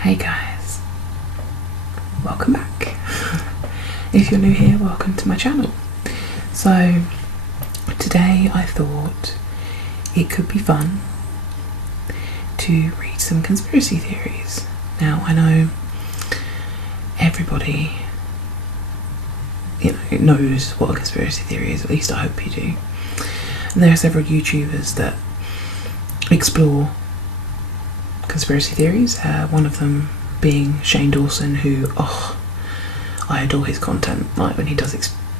Hey guys, welcome back. If you're new here, welcome to my channel. So today I thought it could be fun to read some conspiracy theories. Now I know everybody knows what a conspiracy theory is, at least I hope you do. And there are several YouTubers that explore conspiracy theories, one of them being Shane Dawson, who I adore his content, like when he does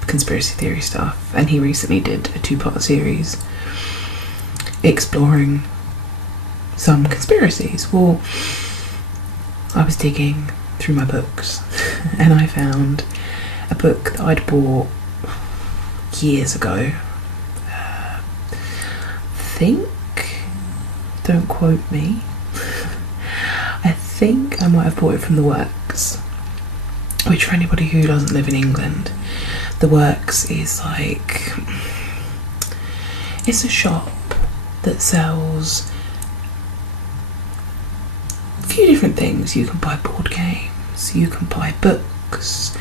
conspiracy theory stuff, and he recently did a 2-part series exploring some conspiracies. Well, I was digging through my books and I found a book that I'd bought years ago. Don't quote me, I think I might have bought it from The Works, which for anybody who doesn't live in England, The Works is like, it's a shop that sells a few different things. You can buy board games, you can buy books,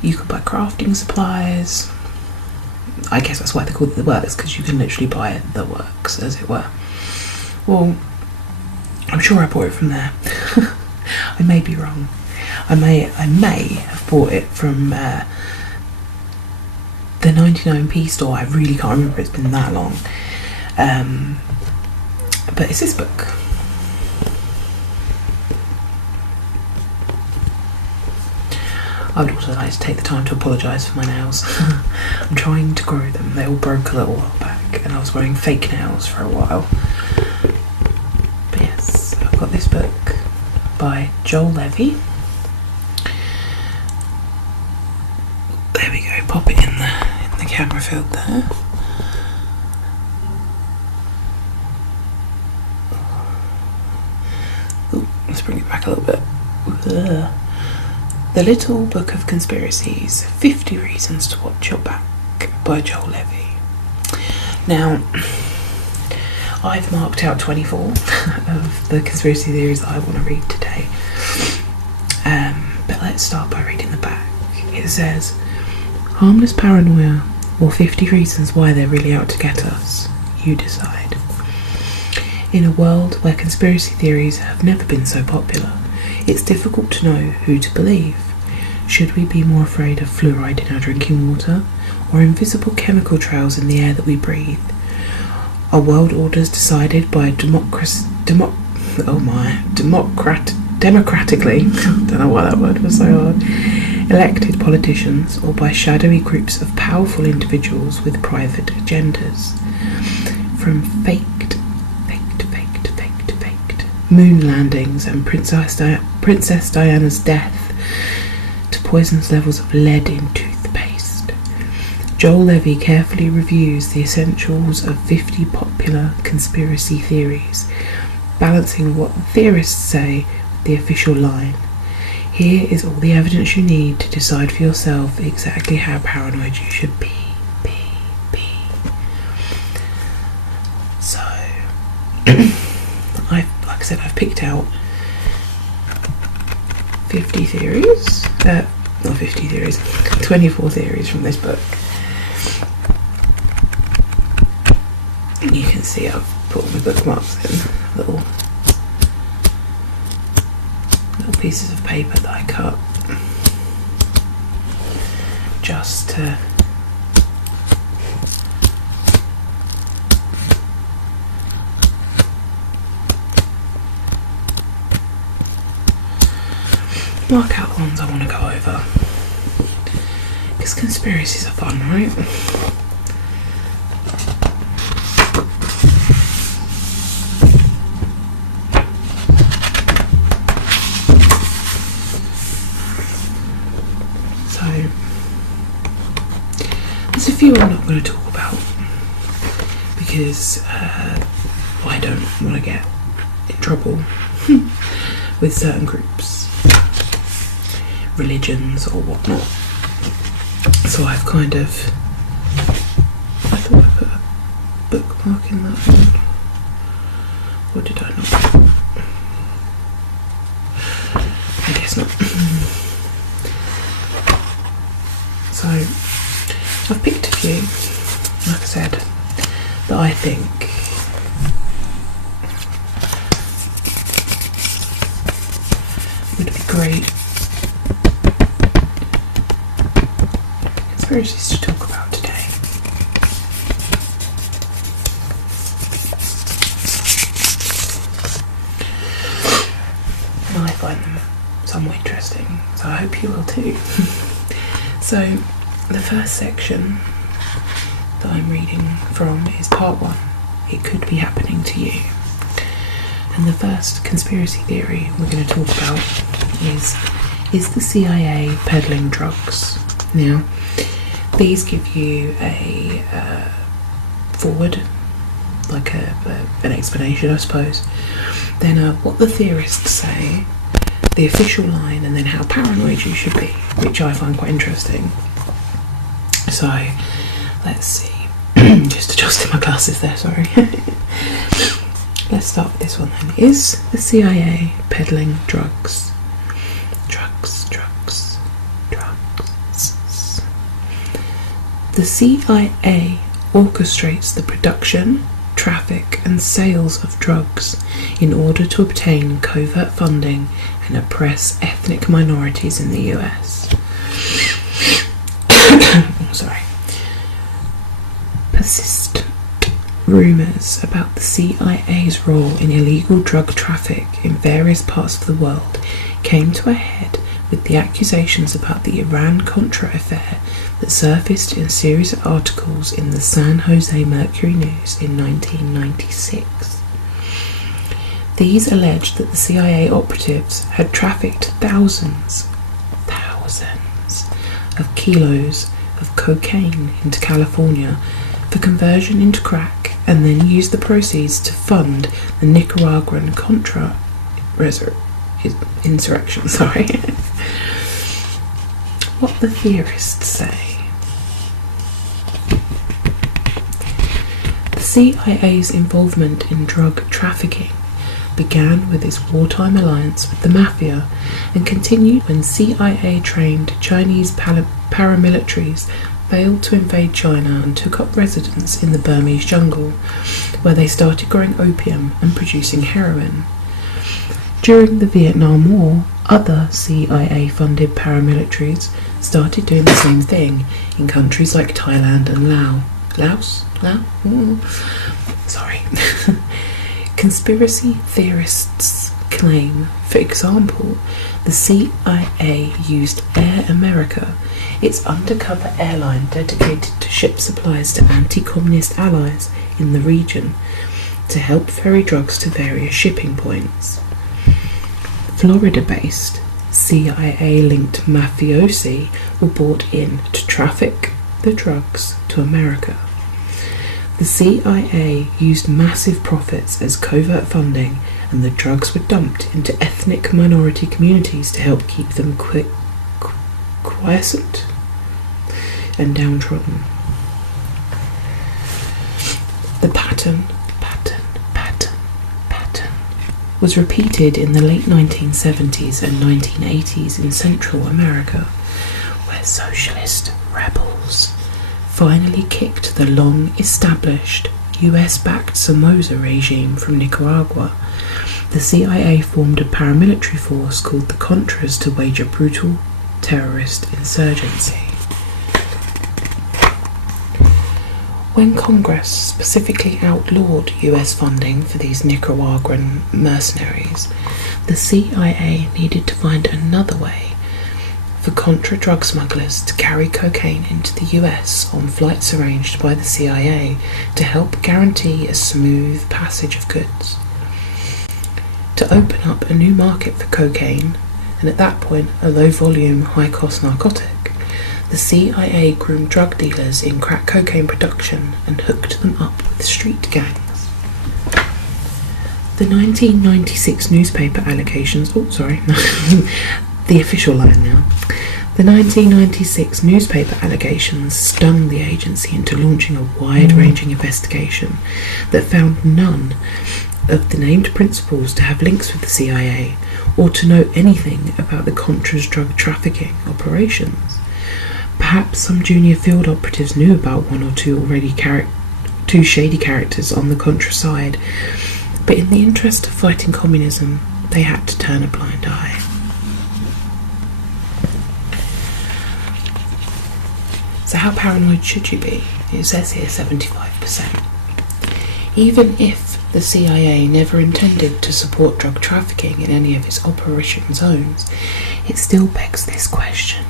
you can buy crafting supplies. I guess that's why they call it The Works, because you can literally buy The Works, as it were. Well, I'm sure I bought it from there. I may be wrong. I may have bought it from the 99p store. I really can't remember, it's been that long. But it's this book. I would also like to take the time to apologise for my nails. I'm trying to grow them. They all broke a little while back and I was growing fake nails for a while. But yes, I've got this book by Joel Levy. There we go, pop it in the camera field there. Ooh, let's bring it back a little bit. Ugh. The Little Book of Conspiracies, 50 Reasons to Watch Your Back by Joel Levy. Now, I've marked out 24 of the conspiracy theories I want to read today. But let's start by reading the back. It says, harmless paranoia or 50 reasons why they're really out to get us. You decide. In a world where conspiracy theories have never been so popular, it's difficult to know who to believe. Should we be more afraid of fluoride in our drinking water or invisible chemical trails in the air that we breathe? Are world orders decided by democratically, don't know why that word was so hard, elected politicians, or by shadowy groups of powerful individuals with private agendas? From faked moon landings and Princess Diana's death to poisonous levels of lead in toothpaste, Joel Levy carefully reviews the essentials of 50 popular conspiracy theories, balancing what the theorists say with the official line. Here is all the evidence you need to decide for yourself exactly how paranoid you should be. So, I've picked out 50 theories, not 50 theories, 24 theories from this book. And you can see I've put all my bookmarks in little pieces of paper that I cut just to mark out the ones I want to go over, because conspiracies are fun, right? So there's a few I'm not going to talk about because I don't want to get in trouble with certain groups, religions or whatnot. So I've kind of, I thought I put a bookmark in that one, or did I not? think would be great conspiracies to talk about today. And I find them somewhat interesting, so I hope you will too. So, the first section that I'm reading from is part 1. It could be happening to you. And the first conspiracy theory we're going to talk about is the CIA peddling drugs? Now, these give you a forward, like an explanation, I suppose. Then what the theorists say, the official line, and then how paranoid you should be, which I find quite interesting. So, let's see. Just adjusting my glasses there, sorry. Let's start with this one then. Is the CIA peddling drugs? Drugs. The CIA orchestrates the production, traffic and sales of drugs in order to obtain covert funding and oppress ethnic minorities in the US. Sorry. Persistent rumours about the CIA's role in illegal drug traffic in various parts of the world came to a head with the accusations about the Iran-Contra affair that surfaced in a series of articles in the San Jose Mercury News in 1996. These alleged that the CIA operatives had trafficked thousands of kilos of cocaine into California for conversion into crack, and then used the proceeds to fund the Nicaraguan Contra insurrection. What the theorists say. The CIA's involvement in drug trafficking began with its wartime alliance with the Mafia and continued when CIA-trained Chinese paramilitaries failed to invade China and took up residence in the Burmese jungle, where they started growing opium and producing heroin. During the Vietnam War, other CIA-funded paramilitaries started doing the same thing in countries like Thailand and Laos? Sorry. Conspiracy theorists claim, for example, the CIA used Air America, its undercover airline dedicated to ship supplies to anti-communist allies in the region, to help ferry drugs to various shipping points. Florida-based CIA-linked mafiosi were brought in to traffic the drugs to America. The CIA used massive profits as covert funding, and the drugs were dumped into ethnic minority communities to help keep them quiescent and downtrodden. The pattern was repeated in the late 1970s and 1980s in Central America, where socialist rebels finally kicked the long-established US-backed Somoza regime from Nicaragua. The CIA formed a paramilitary force called the Contras to wage a brutal terrorist insurgency. When Congress specifically outlawed US funding for these Nicaraguan mercenaries, the CIA needed to find another way for Contra drug smugglers to carry cocaine into the US on flights arranged by the CIA to help guarantee a smooth passage of goods. To open up a new market for cocaine, and at that point a low-volume, high-cost narcotic, the CIA groomed drug dealers in crack cocaine production and hooked them up with street gangs. The 1996 newspaper allegations... the official line now. The 1996 newspaper allegations stung the agency into launching a wide-ranging investigation that found none of the named principals to have links with the CIA or to know anything about the Contra's drug trafficking operations. Perhaps some junior field operatives knew about one or two two shady characters on the Contra side, but in the interest of fighting communism, they had to turn a blind eye. So how paranoid should you be? It says here 75%. Even if the CIA never intended to support drug trafficking in any of its operation zones, it still begs this question.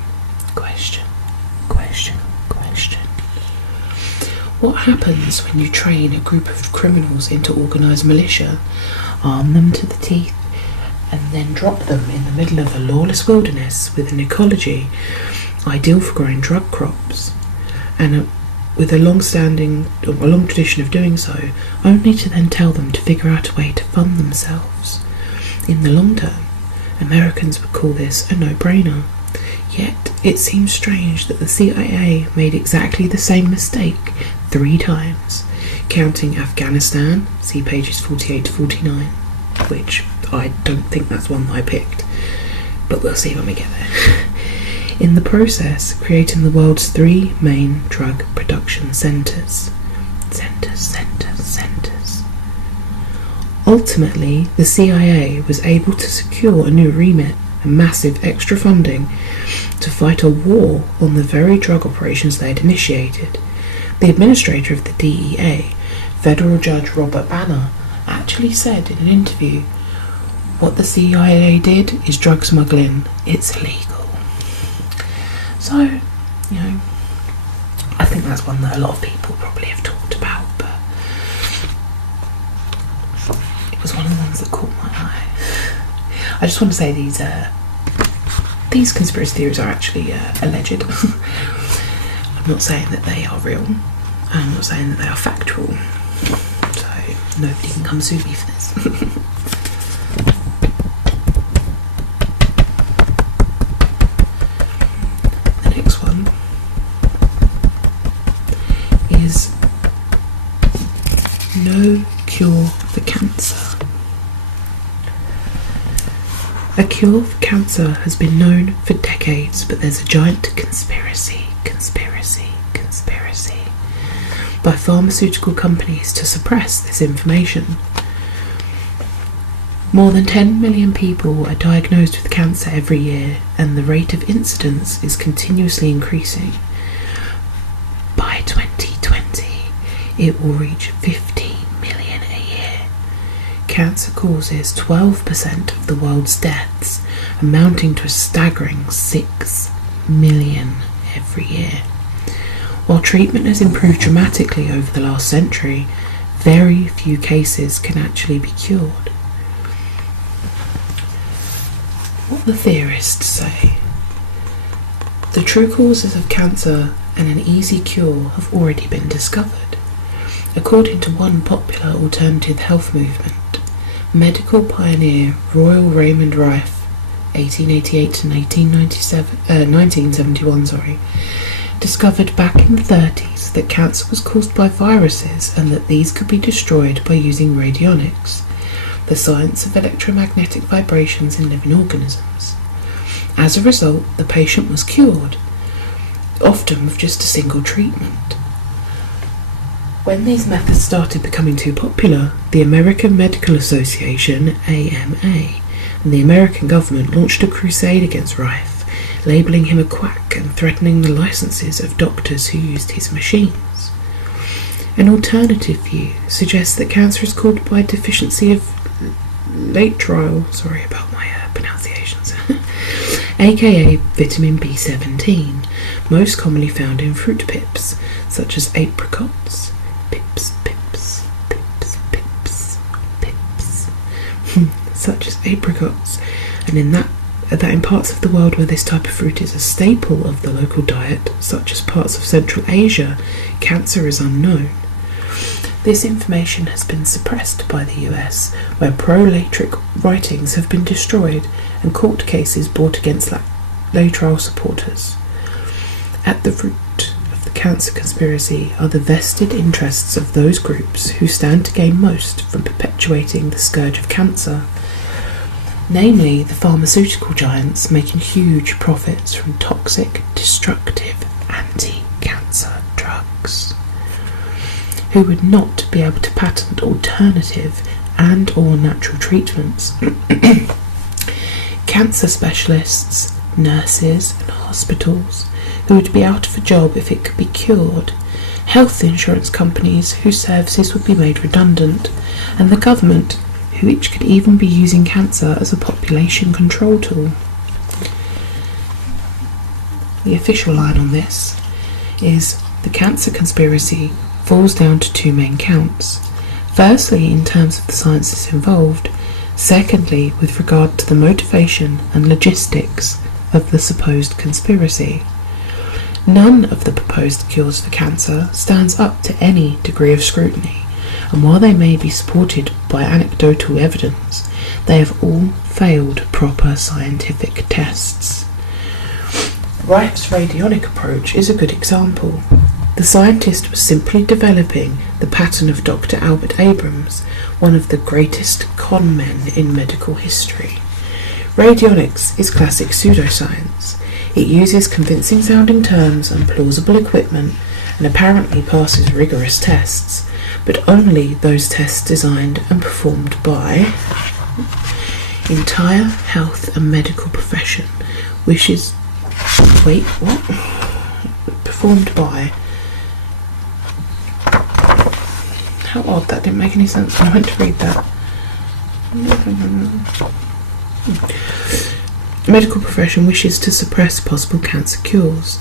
What happens when you train a group of criminals into organised militia, arm them to the teeth, and then drop them in the middle of a lawless wilderness with an ecology ideal for growing drug crops, and with a long tradition of doing so, only to then tell them to figure out a way to fund themselves? In the long term, Americans would call this a no-brainer. Yet, it seems strange that the CIA made exactly the same mistake 3 times, counting Afghanistan, see pages 48 to 49, which I don't think that's one that I picked, but we'll see when we get there. In the process, creating the world's 3 main drug production centres. Ultimately, the CIA was able to secure a new remit and massive extra funding to fight a war on the very drug operations they had initiated. The administrator of the DEA, Federal Judge Robert Banner, actually said in an interview, "What the CIA did is drug smuggling. It's illegal." So, I think that's one that a lot of people probably have talked about, but it was one of the ones that caught my eye. I just want to say these conspiracy theories are actually alleged. I'm not saying that they are real. I'm not saying that they are factual. So nobody can come sue me for this. The next one is no cure for cancer. A cure for cancer has been known for decades, but there's a giant conspiracy by pharmaceutical companies to suppress this information. More than 10 million people are diagnosed with cancer every year, and the rate of incidence is continuously increasing. By 2020, it will reach 15 million a year. Cancer causes 12% of the world's deaths, amounting to a staggering 6 million every year. While treatment has improved dramatically over the last century, very few cases can actually be cured. What the theorists say: the true causes of cancer and an easy cure have already been discovered. According to one popular alternative health movement, medical pioneer Royal Raymond Rife, 1888 to 1971, discovered back in the 30s that cancer was caused by viruses and that these could be destroyed by using radionics, the science of electromagnetic vibrations in living organisms. As a result, the patient was cured, often with just a single treatment. When these methods started becoming too popular, the American Medical Association, AMA, and the American government launched a crusade against Rife, labelling him a quack and threatening the licenses of doctors who used his machines. An alternative view suggests that cancer is caused by a deficiency of sorry about my pronunciations, aka vitamin B17, most commonly found in fruit pips, such as apricots, such as apricots, and that in parts of the world where this type of fruit is a staple of the local diet, such as parts of Central Asia, cancer is unknown. This information has been suppressed by the US, where pro-Latric writings have been destroyed and court cases brought against Laetrile supporters. At the root of the cancer conspiracy are the vested interests of those groups who stand to gain most from perpetuating the scourge of cancer, namely the pharmaceutical giants making huge profits from toxic, destructive, anti-cancer drugs. who would not be able to patent alternative and or natural treatments. Cancer specialists, nurses and hospitals who would be out of a job if it could be cured, health insurance companies whose services would be made redundant, and the government, who each could even be using cancer as a population control tool. The official line on this is the cancer conspiracy falls down to two main counts. Firstly, in terms of the sciences involved. Secondly, with regard to the motivation and logistics of the supposed conspiracy. None of the proposed cures for cancer stands up to any degree of scrutiny, and while they may be supported by anecdotal evidence, they have all failed proper scientific tests. Wright's radionic approach is a good example. The scientist was simply developing the pattern of Dr. Albert Abrams, one of the greatest con men in medical history. Radionics is classic pseudoscience. It uses convincing sounding terms and plausible equipment and apparently passes rigorous tests, but only those tests designed and performed by entire health and medical profession wishes... Wait, what? Performed by... How odd, that didn't make any sense when I went to read that. Medical profession wishes to suppress possible cancer cures.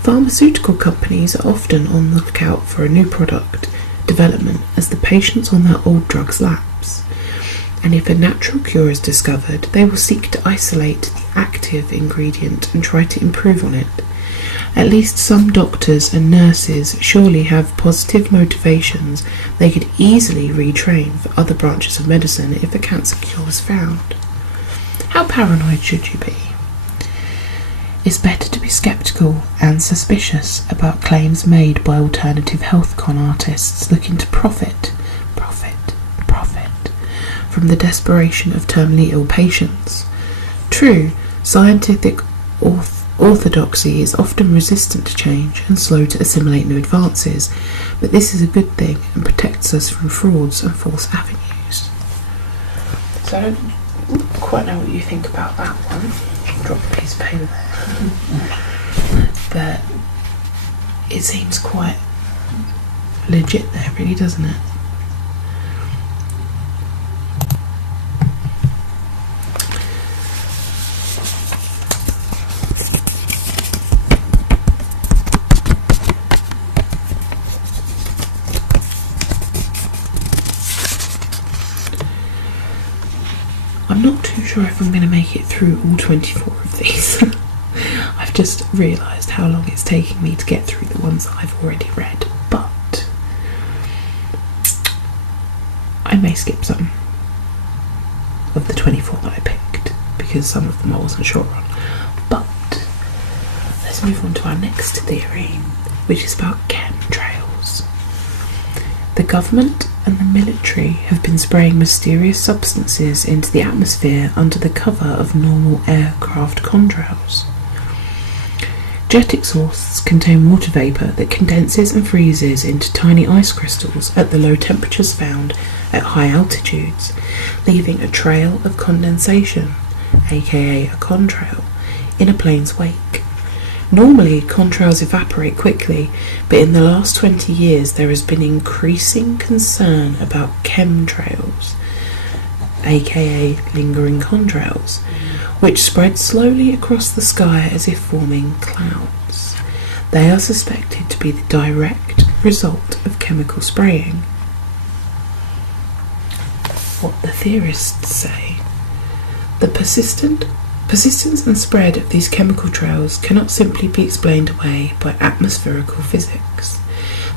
Pharmaceutical companies are often on the lookout for a new product development as the patients on their old drugs lapse. And if a natural cure is discovered, they will seek to isolate the active ingredient and try to improve on it. At least some doctors and nurses surely have positive motivations they could easily retrain for other branches of medicine if a cancer cure was found. How paranoid should you be? It's better to be sceptical and suspicious about claims made by alternative health con artists looking to profit from the desperation of terminally ill patients. True, scientific orthodoxy is often resistant to change and slow to assimilate new advances, but this is a good thing and protects us from frauds and false avenues. So I don't quite know what you think about that one. Drop a piece of paper there. But it seems quite legit there, really, doesn't it? I'm not too sure if I'm going to make it through all 24 of these. I've just realised how long it's taking me to get through the ones that I've already read, but I may skip some of the 24 that I picked because some of them I wasn't sure on. But let's move on to our next theory, which is about chemtrails. The government and the military have been spraying mysterious substances into the atmosphere under the cover of normal aircraft contrails. Jet exhausts contain water vapour that condenses and freezes into tiny ice crystals at the low temperatures found at high altitudes, leaving a trail of condensation, aka a contrail, in a plane's wake. Normally, contrails evaporate quickly, but in the last 20 years there has been increasing concern about chemtrails, aka lingering contrails, which spread slowly across the sky as if forming clouds. They are suspected to be the direct result of chemical spraying. What the theorists say. The persistence and spread of these chemical trails cannot simply be explained away by atmospherical physics.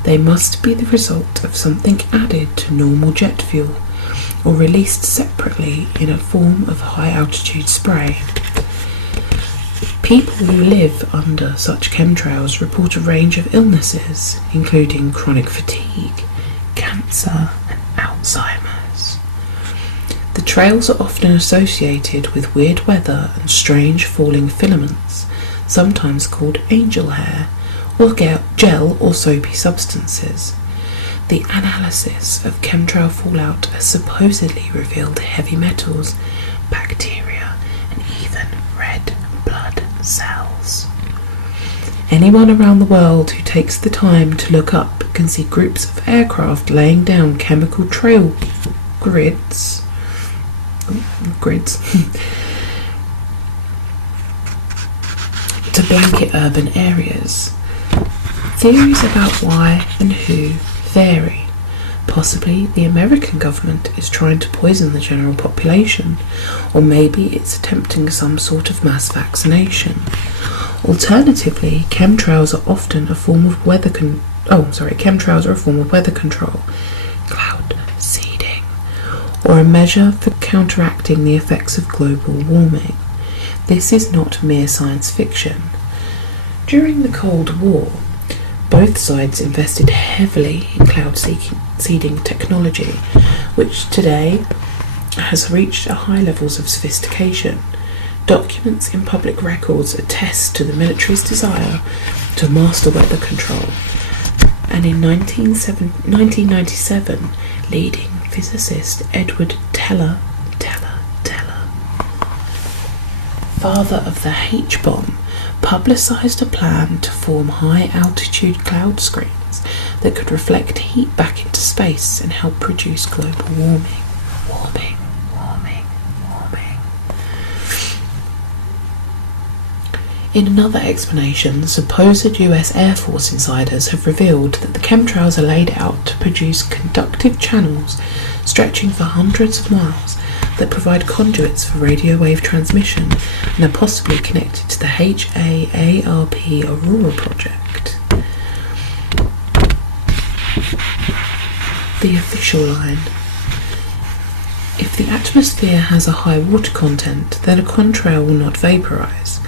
They must be the result of something added to normal jet fuel or released separately in a form of high-altitude spray. People who live under such chemtrails report a range of illnesses, including chronic fatigue, cancer, and Alzheimer's. The trails are often associated with weird weather and strange falling filaments, sometimes called angel hair, or gel or soapy substances. The analysis of chemtrail fallout has supposedly revealed heavy metals, bacteria, and even red blood cells. Anyone around the world who takes the time to look up can see groups of aircraft laying down chemical trail grids to blanket urban areas. Theories about why and who vary. Possibly the American government is trying to poison the general population, or maybe it's attempting some sort of mass vaccination. Alternatively, chemtrails are often a form of weather control, cloud seeding, or a measure for counteracting the effects of global warming. This is not mere science fiction. During the Cold War, both sides invested heavily in cloud seeding technology, which today has reached high levels of sophistication. Documents in public records attest to the military's desire to master weather control, and in 1997, leading physicist Edward Teller, father of the H-bomb, publicised a plan to form high-altitude cloud screens that could reflect heat back into space and help reduce global warming. In another explanation, supposed US Air Force insiders have revealed that the chemtrails are laid out to produce conductive channels stretching for hundreds of miles that provide conduits for radio wave transmission and are possibly connected to the HAARP Aurora project. The official line. If the atmosphere has a high water content, then a contrail will not vaporise.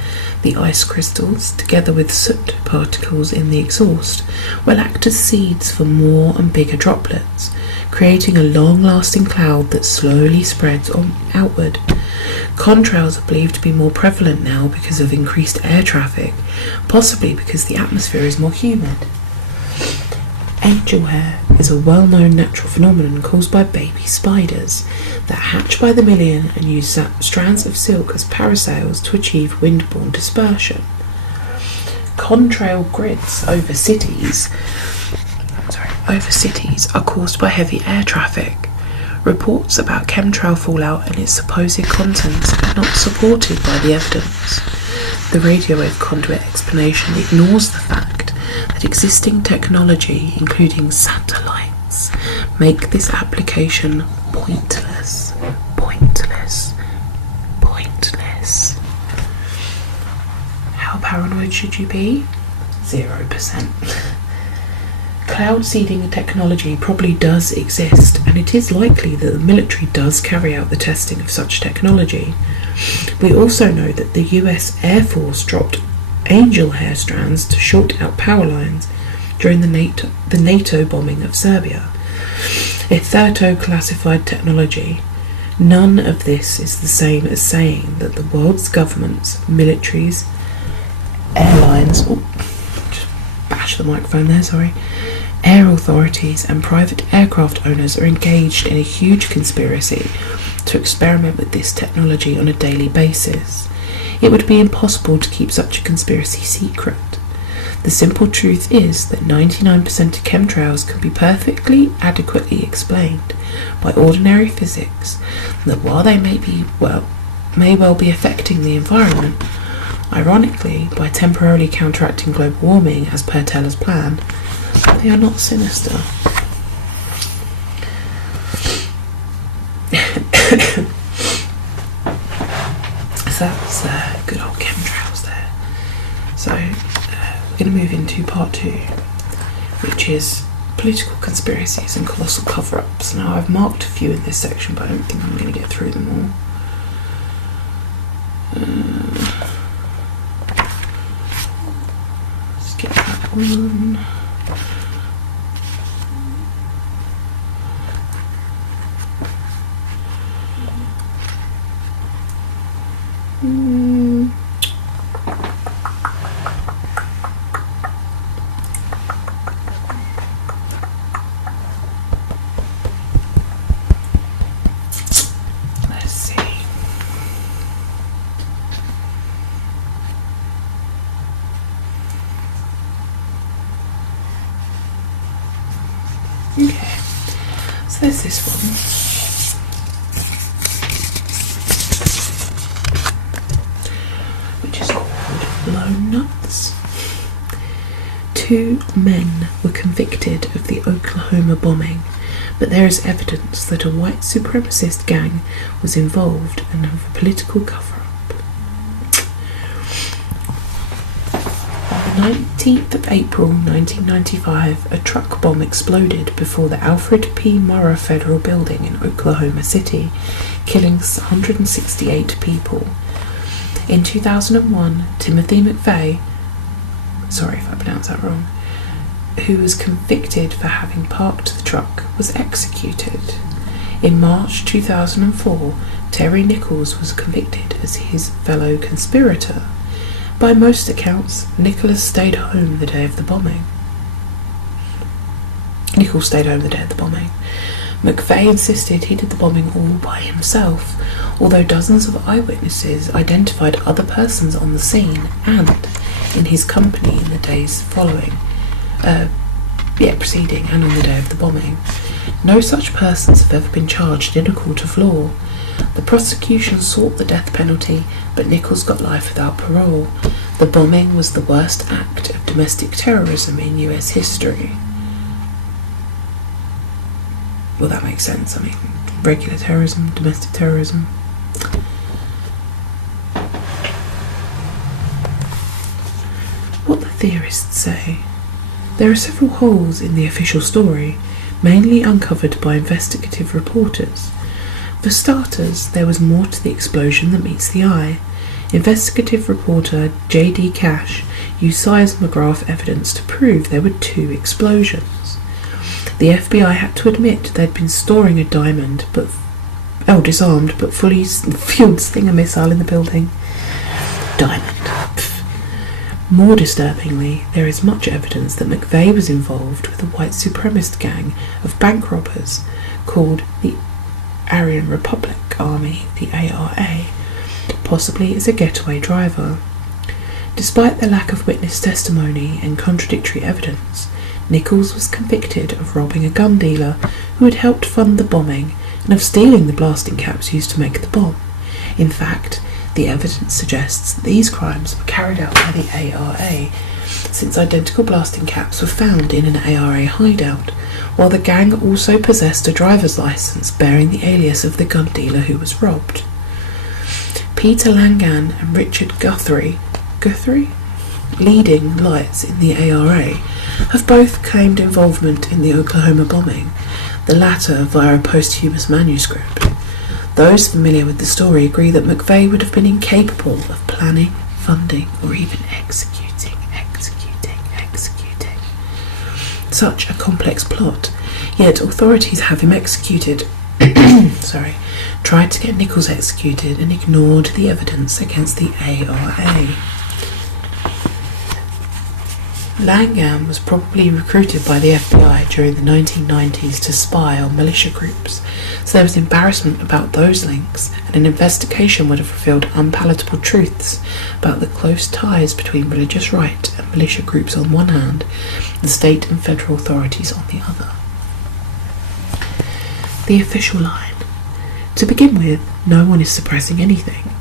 The ice crystals, together with soot particles in the exhaust, will act as seeds for more and bigger droplets, creating a long-lasting cloud that slowly spreads outward. Contrails are believed to be more prevalent now because of increased air traffic, possibly because the atmosphere is more humid. Angel hair is a well-known natural phenomenon caused by baby spiders that hatch by the million and use strands of silk as parasails to achieve windborne dispersion. Contrail grids over cities are caused by heavy air traffic. Reports about chemtrail fallout and its supposed contents are not supported by the evidence. The radio wave conduit explanation ignores the fact that existing technology, including satellites, make this application pointless. How paranoid should you be? 0%. Cloud seeding technology probably does exist, and it is likely that the military does carry out the testing of such technology. We also know that the US Air Force dropped angel hair strands to short out power lines during the NATO bombing of Serbia. A classified technology. None of this is the same as saying that the world's governments, militaries, airlines, air authorities and private aircraft owners are engaged in a huge conspiracy to experiment with this technology on a daily basis. It would be impossible to keep such a conspiracy secret. The simple truth is that 99% of chemtrails can be perfectly adequately explained by ordinary physics, and that while they may well be affecting the environment, ironically, by temporarily counteracting global warming as per Teller's plan, they are not sinister. So that's good old chemtrails there. So we're going to move into part 2, which is political conspiracies and colossal cover-ups. Now I've marked a few in this section, but I don't think I'm going to get through them all. Skip that one. Okay, so there's this one. Which is called Lone Nuts. 2 men were convicted of the Oklahoma bombing, but there is evidence that a white supremacist gang was involved and of a political cover-up. On the 19th of April 1995, a truck bomb exploded before the Alfred P. Murrah Federal Building in Oklahoma City, killing 168 people. In 2001, Timothy McVeigh, sorry if I pronounced that wrong, who was convicted for having parked the truck, was executed. In March 2004, Terry Nichols was convicted as his fellow conspirator. By most accounts, Nichols stayed home the day of the bombing. McVeigh insisted he did the bombing all by himself, although dozens of eyewitnesses identified other persons on the scene and in his company in the days preceding and on the day of the bombing. No such persons have ever been charged in a court of law. The prosecution sought the death penalty, but Nichols got life without parole. The bombing was the worst act of domestic terrorism in US history. Well, that makes sense. I mean, regular terrorism, domestic terrorism. What the theorists say. There are several holes in the official story, mainly uncovered by investigative reporters. For starters, there was more to the explosion than meets the eye. Investigative reporter J.D. Cash used seismograph evidence to prove there were 2 explosions. The FBI had to admit they'd been storing a disarmed but fully fueled Stinger missile in the building. Diamond. More disturbingly, there is much evidence that McVeigh was involved with a white supremacist gang of bank robbers called the Aryan Republic Army, the ARA, possibly as a getaway driver. Despite the lack of witness testimony and contradictory evidence, Nichols was convicted of robbing a gun dealer who had helped fund the bombing and of stealing the blasting caps used to make the bomb. In fact, the evidence suggests that these crimes were carried out by the ARA, since identical blasting caps were found in an ARA hideout, while the gang also possessed a driver's license bearing the alias of the gun dealer who was robbed. Peter Langan and Richard Guthrie, leading lights in the ARA, have both claimed involvement in the Oklahoma bombing, the latter via a posthumous manuscript. Those familiar with the story agree that McVeigh would have been incapable of planning, funding, or even executing such a complex plot, yet authorities have him executed, tried to get Nichols executed and ignored the evidence against the ARA. Langan was probably recruited by the FBI during the 1990s to spy on militia groups, so there was embarrassment about those links, and an investigation would have revealed unpalatable truths about the close ties between religious right and militia groups on one hand, and state and federal authorities on the other. The official line. To begin with, no one is suppressing anything.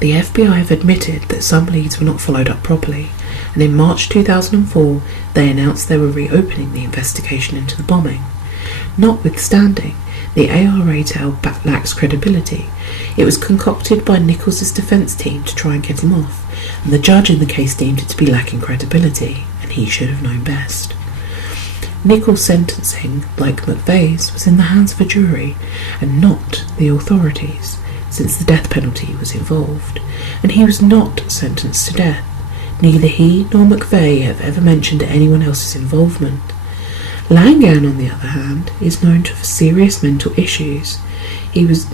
The FBI have admitted that some leads were not followed up properly, and in March 2004 they announced they were reopening the investigation into the bombing. Notwithstanding, the ARA tale lacks credibility. It was concocted by Nichols' defence team to try and get him off, and the judge in the case deemed it to be lacking credibility, and he should have known best. Nichols' sentencing, like McVeigh's, was in the hands of a jury, and not the authorities, since the death penalty was involved, and he was not sentenced to death. Neither he nor McVeigh have ever mentioned anyone else's involvement. Langan, on the other hand, is known to have serious mental issues. He was...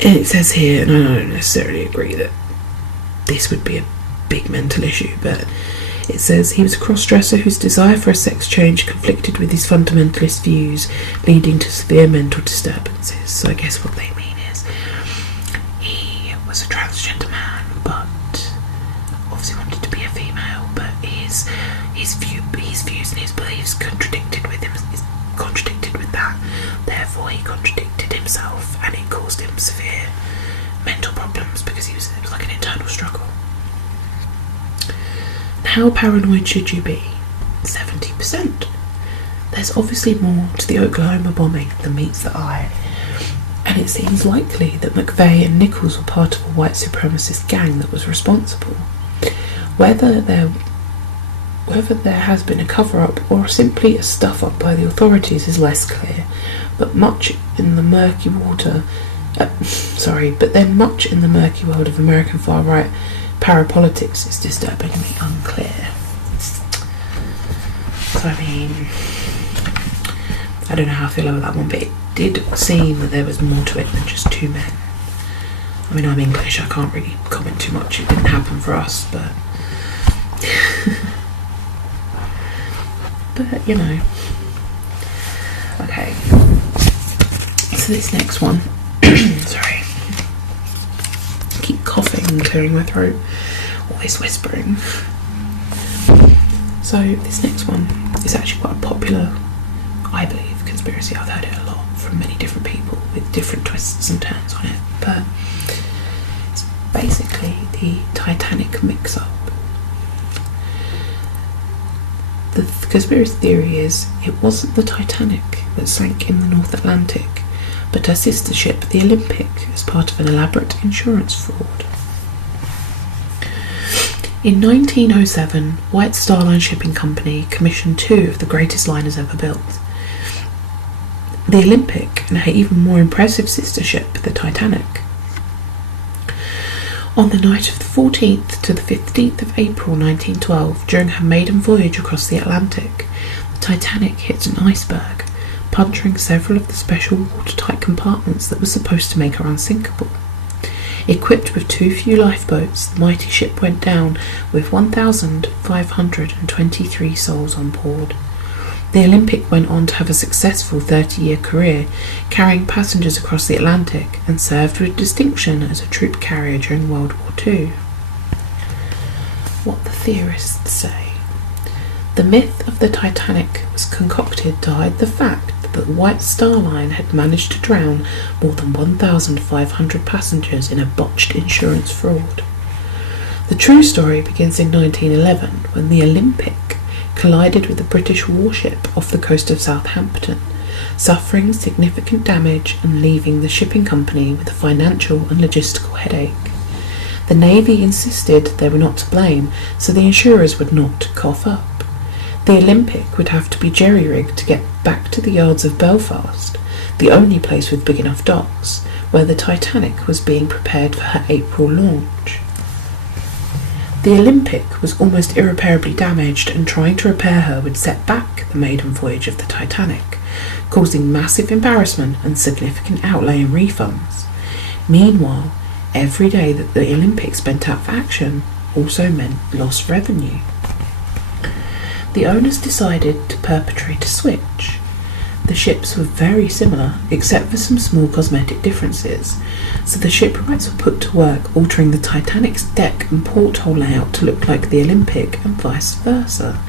it says here, and I don't necessarily agree that this would be a big mental issue, but it says he was a cross-dresser whose desire for a sex change conflicted with his fundamentalist views, leading to severe mental disturbances. So I guess what they mean is he was a transgender man, but obviously wanted to be a female. therefore he contradicted himself, and it caused him severe mental problems because it was like an internal struggle. How paranoid should you be? 70%. There's obviously more to the Oklahoma bombing than meets the eye, and it seems likely that McVeigh and Nichols were part of a white supremacist gang that was responsible. Whether there has been a cover-up or simply a stuff-up by the authorities is less clear, but much in the murky world of American far-right parapolitics is disturbingly unclear. So I mean, I don't know how I feel about that one, but it did seem that there was more to it than just two men. I mean, I'm English, I can't really comment too much, it didn't happen for us, but but you know. Okay, so this next one, sorry, I keep coughing and clearing my throat, all this whispering. So this next one is actually quite a popular, I believe, conspiracy. I've heard it a lot from many different people with different twists and turns on it, but it's basically the Titanic mix-up. The conspiracy theory is it wasn't the Titanic that sank in the North Atlantic, but her sister ship, the Olympic, as part of an elaborate insurance fraud. In 1907, White Star Line Shipping Company commissioned two of the greatest liners ever built, the Olympic and her even more impressive sister ship, the Titanic. On the night of the 14th to the 15th of April 1912, during her maiden voyage across the Atlantic, the Titanic hit an iceberg, puncturing several of the special watertight compartments that were supposed to make her unsinkable. Equipped with too few lifeboats, the mighty ship went down with 1,523 souls on board. The Olympic went on to have a successful 30-year career, carrying passengers across the Atlantic, and served with distinction as a troop carrier during World War II. What the theorists say. The myth of the Titanic was concocted to hide the fact that White Star Line had managed to drown more than 1,500 passengers in a botched insurance fraud. The true story begins in 1911 when the Olympic collided with a British warship off the coast of Southampton, suffering significant damage and leaving the shipping company with a financial and logistical headache. The Navy insisted they were not to blame, so the insurers would not cough up. The Olympic would have to be jerry-rigged to get back to the yards of Belfast, the only place with big enough docks, where the Titanic was being prepared for her April launch. The Olympic was almost irreparably damaged, and trying to repair her would set back the maiden voyage of the Titanic, causing massive embarrassment and significant outlay in refunds. Meanwhile, every day that the Olympic spent out of action also meant lost revenue. The owners decided to perpetrate a switch. The ships were very similar, except for some small cosmetic differences, so the shipwrights were put to work altering the Titanic's deck and porthole layout to look like the Olympic and vice versa.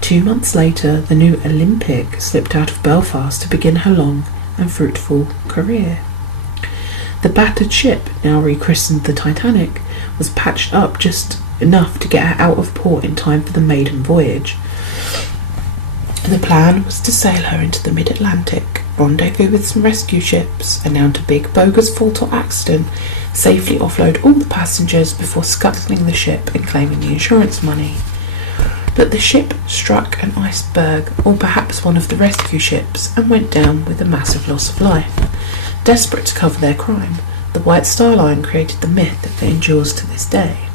2 months later, the new Olympic slipped out of Belfast to begin her long and fruitful career. The battered ship, now rechristened the Titanic, was patched up just enough to get her out of port in time for the maiden voyage. The plan was to sail her into the mid-Atlantic, rendezvous with some rescue ships, announce a big bogus fault or accident, safely offload all the passengers before scuttling the ship and claiming the insurance money. But the ship struck an iceberg, or perhaps one of the rescue ships, and went down with a massive loss of life. Desperate to cover their crime, the White Star Line created the myth that endures to this day.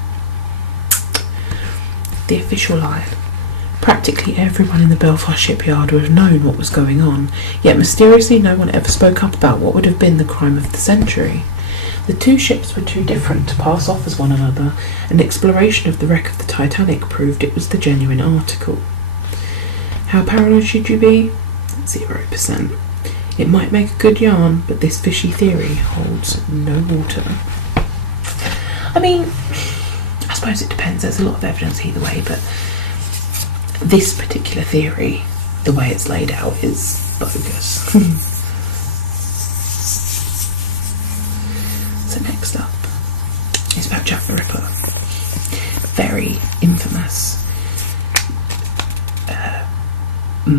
The official line. Practically everyone in the Belfast shipyard would have known what was going on, yet mysteriously no one ever spoke up about what would have been the crime of the century. The two ships were too different to pass off as one another, and exploration of the wreck of the Titanic proved it was the genuine article. How paranoid should you be? 0%. It might make a good yarn, but this fishy theory holds no water. I mean, I suppose it depends. There's a lot of evidence either way, but this particular theory, the way it's laid out, is bogus.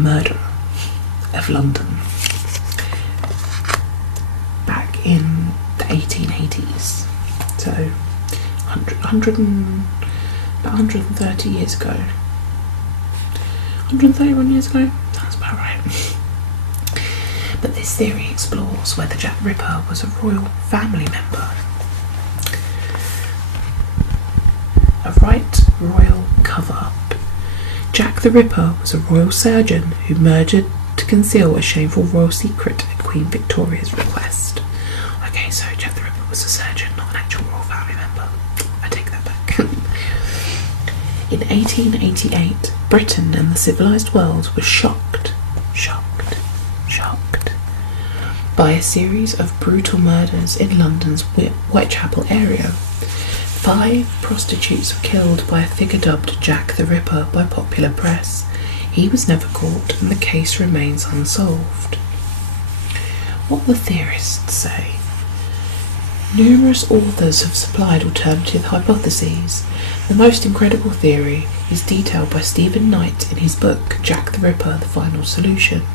murderer of London back in the 1880s. So, about 130 years ago. 131 years ago? Sounds about right. But this theory explores whether Jack the Ripper was a royal family member. A right royal cover-up. Jack the Ripper was a royal surgeon who murdered to conceal a shameful royal secret at Queen Victoria's request. Okay, so Jack the Ripper was a surgeon, not an actual royal family member. I take that back. In 1888, Britain and the civilised world were shocked by a series of brutal murders in London's Whitechapel area. 5 prostitutes were killed by a figure dubbed Jack the Ripper by popular press. He was never caught and the case remains unsolved. What the theorists say. Numerous authors have supplied alternative hypotheses. The most incredible theory is detailed by Stephen Knight in his book Jack the Ripper, The Final Solution.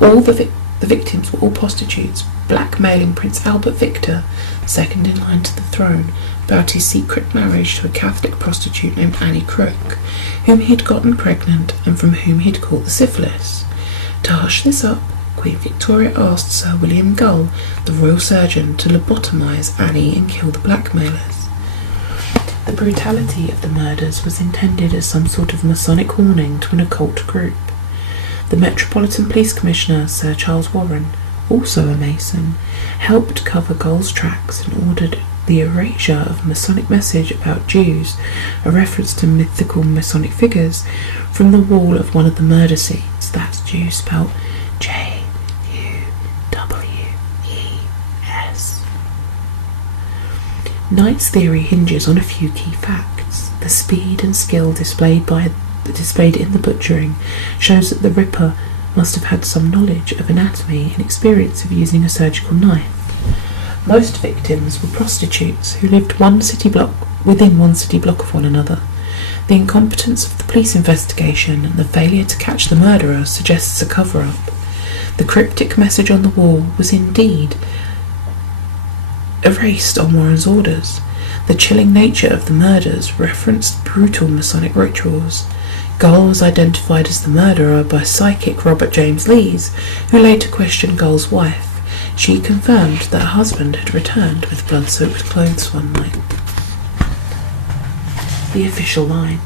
All the victims were all prostitutes, blackmailing Prince Albert Victor, second in line to the throne, about his secret marriage to a Catholic prostitute named Annie Crook, whom he had gotten pregnant and from whom he had caught the syphilis. To hush this up, Queen Victoria asked Sir William Gull, the royal surgeon, to lobotomise Annie and kill the blackmailers. The brutality of the murders was intended as some sort of Masonic warning to an occult group. The Metropolitan Police Commissioner, Sir Charles Warren, also a Mason, helped cover Gull's tracks and ordered the erasure of a Masonic message about Jews, a reference to mythical Masonic figures, from the wall of one of the murder scenes. That's Jews spelled J-U-W-E-S. Knight's theory hinges on a few key facts. The speed and skill displayed in the butchering shows that the Ripper must have had some knowledge of anatomy and experience of using a surgical knife. Most victims were prostitutes who lived within one city block of one another. The incompetence of the police investigation and the failure to catch the murderer suggests a cover-up. The cryptic message on the wall was indeed erased on Warren's orders. The chilling nature of the murders referenced brutal Masonic rituals. Gull was identified as the murderer by psychic Robert James Lees, who later questioned Gull's wife. She confirmed that her husband had returned with blood-soaked clothes one night. The official line.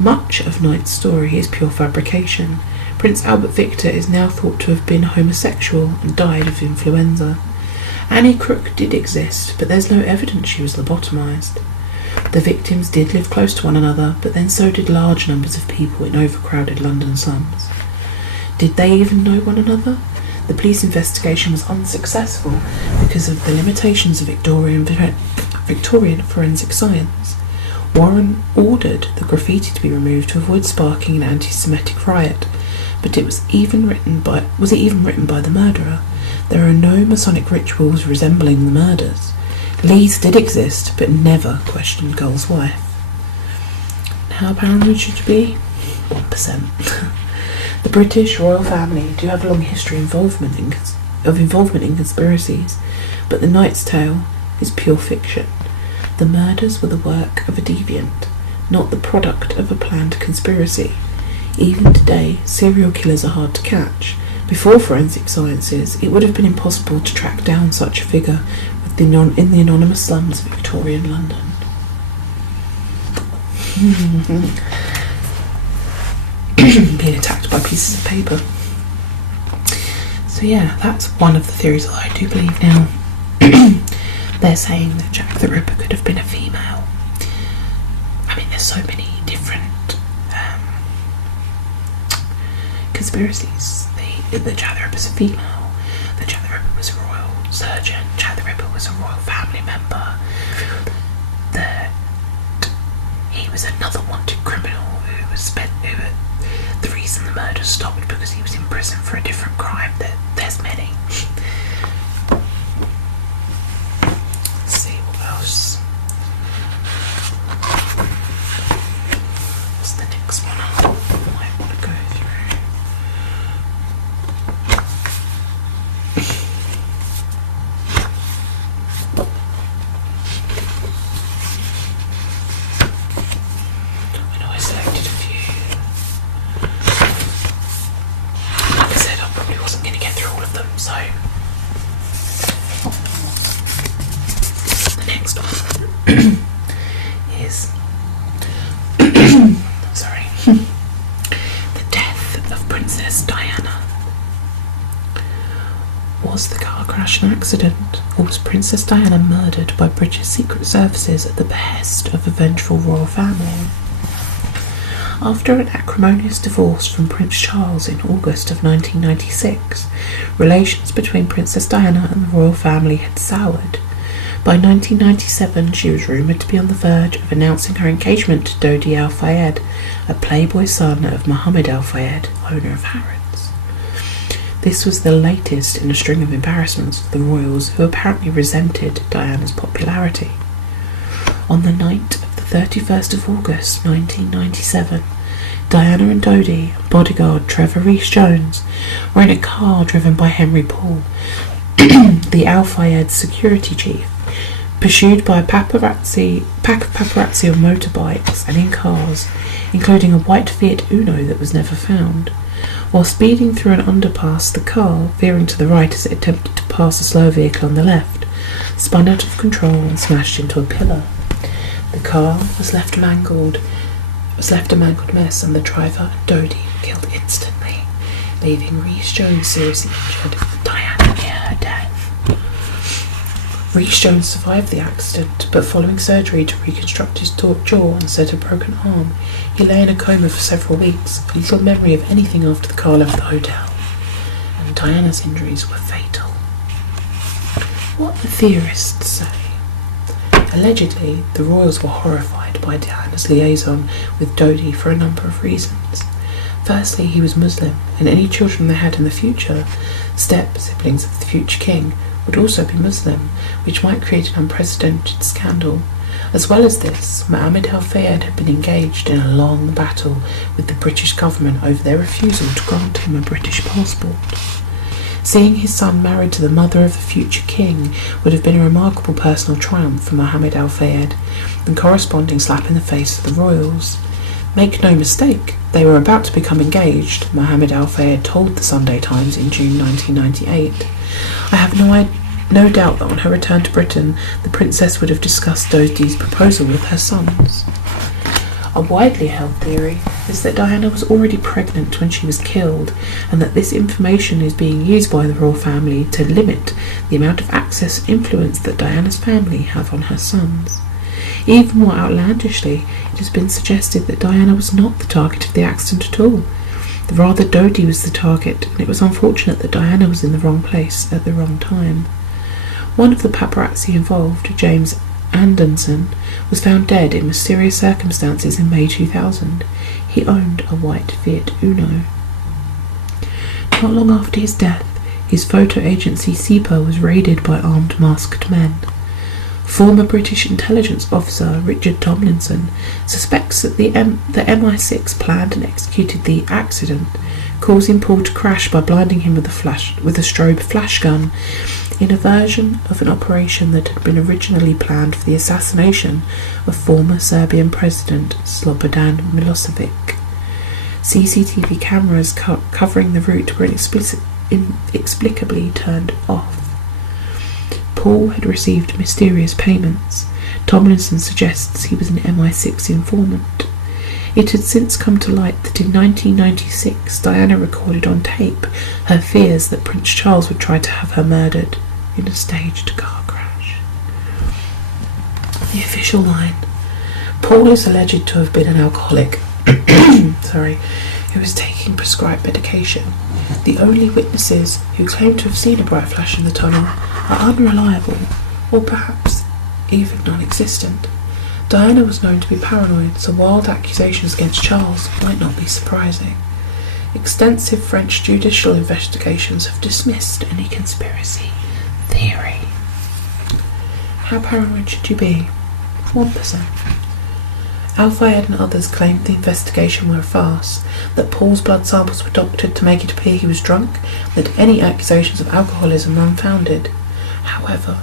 Much of Knight's story is pure fabrication. Prince Albert Victor is now thought to have been homosexual and died of influenza. Annie Crook did exist, but there's no evidence she was lobotomised. The victims did live close to one another, but then so did large numbers of people in overcrowded London slums. Did they even know one another? The police investigation was unsuccessful because of the limitations of Victorian forensic science. Warren ordered the graffiti to be removed to avoid sparking an anti-Semitic riot, but was it even written by the murderer? There are no Masonic rituals resembling the murders. Lees did exist, but never questioned Gull's wife. How paranoid should you be? 1%. The British royal family do have a long history of involvement in conspiracies, but the Knight's Tale is pure fiction. The murders were the work of a deviant, not the product of a planned conspiracy. Even today, serial killers are hard to catch. Before forensic sciences, it would have been impossible to track down such a figure in the anonymous slums of Victorian London. Being attacked by pieces of paper. So yeah, that's one of the theories that I do believe now. They're saying that Jack the Ripper could have been a female. I mean, there's so many different conspiracies. That Jack the Ripper's a female, that Jack the Ripper was a royal surgeon, Jack the Ripper was a royal family member, that he was another wanted criminal the reason the murder stopped because he was in prison for a different crime. There's many. Let's see what else. What's the next one I might want to go through? Was the car crash an accident, or was Princess Diana murdered by British Secret Services at the behest of a vengeful royal family? After an acrimonious divorce from Prince Charles in August of 1996, relations between Princess Diana and the royal family had soured. By 1997, she was rumoured to be on the verge of announcing her engagement to Dodi Al Fayed, a playboy son of Mohammed Al Fayed, owner of Harrods. This was the latest in a string of embarrassments for the royals, who apparently resented Diana's popularity. On the night of the 31st of August 1997, Diana and Dodi and bodyguard Trevor Rees-Jones were in a car driven by Henry Paul, the Al Fayed security chief, pursued by a pack of paparazzi on motorbikes and in cars, including a white Fiat Uno that was never found. While speeding through an underpass, the car, veering to the right as it attempted to pass a slower vehicle on the left, spun out of control and smashed into a pillar. The car was left a mangled mess, and the driver and Dodi were killed instantly, leaving Rees-Jones seriously injured and Diana near her death. Rees-Jones survived the accident, but following surgery to reconstruct his jaw and set a broken arm, he lay in a coma for several weeks, with little memory of anything after the car left the hotel, and Diana's injuries were fatal. What the theorists say. Allegedly, the royals were horrified by Diana's liaison with Dodi for a number of reasons. Firstly, he was Muslim, and any children they had in the future, siblings of the future king, would also be Muslim, which might create an unprecedented scandal. As well as this, Mohammed Al Fayed had been engaged in a long battle with the British government over their refusal to grant him a British passport. Seeing his son married to the mother of the future king would have been a remarkable personal triumph for Mohammed Al Fayed, and corresponding slap in the face of the royals. Make no mistake, they were about to become engaged, Mohammed Al Fayed told the Sunday Times in June 1998. I have no doubt that on her return to Britain, the princess would have discussed Dodi's proposal with her sons. A widely held theory is that Diana was already pregnant when she was killed, and that this information is being used by the royal family to limit the amount of access and influence that Diana's family have on her sons. Even more outlandishly, it has been suggested that Diana was not the target of the accident at all. Rather, Dodi was the target, and it was unfortunate that Diana was in the wrong place at the wrong time. One of the paparazzi involved, James Anderson, was found dead in mysterious circumstances in May 2000. He owned a white Fiat Uno. Not long after his death, his photo agency SEPA was raided by armed masked men. Former British intelligence officer Richard Tomlinson suspects that the MI6 planned and executed the accident, causing Paul to crash by blinding him with a strobe flash gun, in a version of an operation that had been originally planned for the assassination of former Serbian President Slobodan Milosevic. CCTV cameras covering the route were inexplicably turned off. Paul had received mysterious payments. Tomlinson suggests he was an MI6 informant. It had since come to light that in 1996 Diana recorded on tape her fears that Prince Charles would try to have her murdered in a staged car crash. The official line. Paul is alleged to have been an alcoholic who was taking prescribed medication. The only witnesses who claim to have seen a bright flash in the tunnel are unreliable, or perhaps even non-existent. Diana was known to be paranoid, so wild accusations against Charles might not be surprising. Extensive French judicial investigations have dismissed any conspiracy theory. How paranoid should you be? 1%. Al Fayed and others claimed the investigation were a farce, that Paul's blood samples were doctored to make it appear he was drunk, and that any accusations of alcoholism were unfounded. However,